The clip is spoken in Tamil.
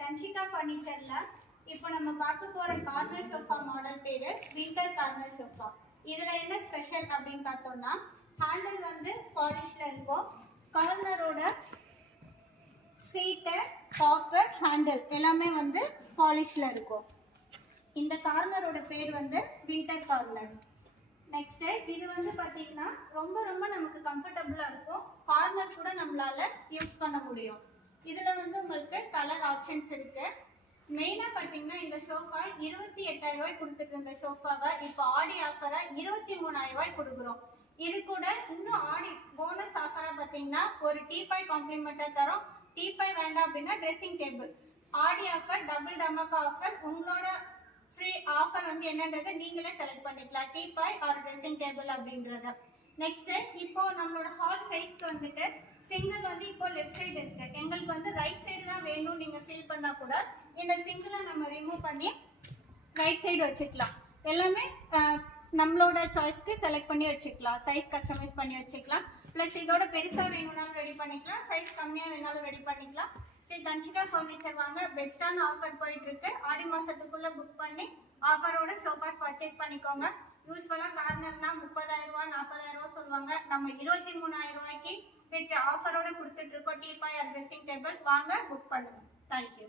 தன்ஷிகா ஃபர்னிச்சர்ல இப்போ நம்ம பார்க்க போற கார்னர் சோஃபா மாடல் பேரு விண்டர் கார்னர் சோஃபா. இதுல என்ன ஸ்பெஷல் அப்படின்னு பார்த்தோம்னா ஹேண்டில் வந்து பாலிஷ்ல இருக்கும். கார்னரோட சீட்டு டாப்பு ஹேண்டில் எல்லாமே வந்து பாலிஷ்ல இருக்கும். இந்த கார்னரோட பேர் வந்து விண்டர் கார்னர். நெக்ஸ்ட் இது வந்து பாத்தீங்கன்னா ரொம்ப நமக்கு கம்ஃபர்டபுளா இருக்கும். கார்னர் கூட நம்மளால யூஸ் பண்ண முடியும். இதுல வந்து உங்களுக்கு கலர் ஆப்ஷன்ஸ் இருக்கு. மெயினா பாத்தீங்கன்னா இந்த சோஃபா 28,000 ரூபாய் கொடுத்துட்டு இருந்த சோஃபாவை இப்போ ஆடி ஆஃபரா 23,000 ரூபாய் கொடுக்குறோம். இது கூட இன்னும் ஆடி போனஸ் ஆஃபரா பாத்தீங்கன்னா ஒரு டீபாய் காம்ப்ளிமெண்டா தரோம். டீபாய் வேண்டாம் அப்படின்னா ட்ரெஸ்ஸிங் டேபிள். ஆடி ஆஃபர் டபுள் டமக்கா ஆஃபர். உங்களோட ஃப்ரீ ஆஃபர் வந்து என்னன்றதை நீங்களே செலக்ட் பண்ணிக்கலாம், டீபாய் ஆர் ட்ரெஸ்ஸிங் டேபிள் அப்படின்றத. நெக்ஸ்ட் இப்போ நம்மளோட ஹால் சைஸ்க்கு வந்துட்டு சிங்கிள் வந்து இப்போ லெஃப்ட் சைடு இருக்கு. எங்களுக்கு வந்து ரைட் சைடு தான் வேணும் நீங்க ஃபீல் பண்ணா கூட இந்த சிங்கிளை நம்ம ரிமூவ் பண்ணி ரைட் சைடு வச்சுக்கலாம். எல்லாமே நம்மளோட சாய்ஸ்க்கு செலக்ட் பண்ணி வச்சுக்கலாம். சைஸ் கஸ்டமைஸ் பண்ணி வச்சுக்கலாம். பிளஸ் இதோட பெருசா வேணும்னாலும் ரெடி பண்ணிக்கலாம், சைஸ் கம்மியா வேணாலும் ரெடி பண்ணிக்கலாம். சரி, தன்ஷிகா ஃபர்னிச்சர் வாங்க, பெஸ்டான ஆஃபர் போயிட்டு இருக்கு. ஆடி மாசத்துக்குள்ள புக் பண்ணி ஆஃபரோட சோஃபாஸ் பர்ச்சேஸ் பண்ணிக்கோங்க. யூஸ்வலா கார்னர்னா 30,000 ரூபாய் 40,000 ரூபாய் சொல்லுவாங்க. நம்ம 23,000 ரூபாய்க்கு வித் ஆஃபரோட கொடுத்துட்டு இருக்கோம். Teapoy or dressing table. வாங்க புக் பண்ணுங்க. தேங்க்யூ.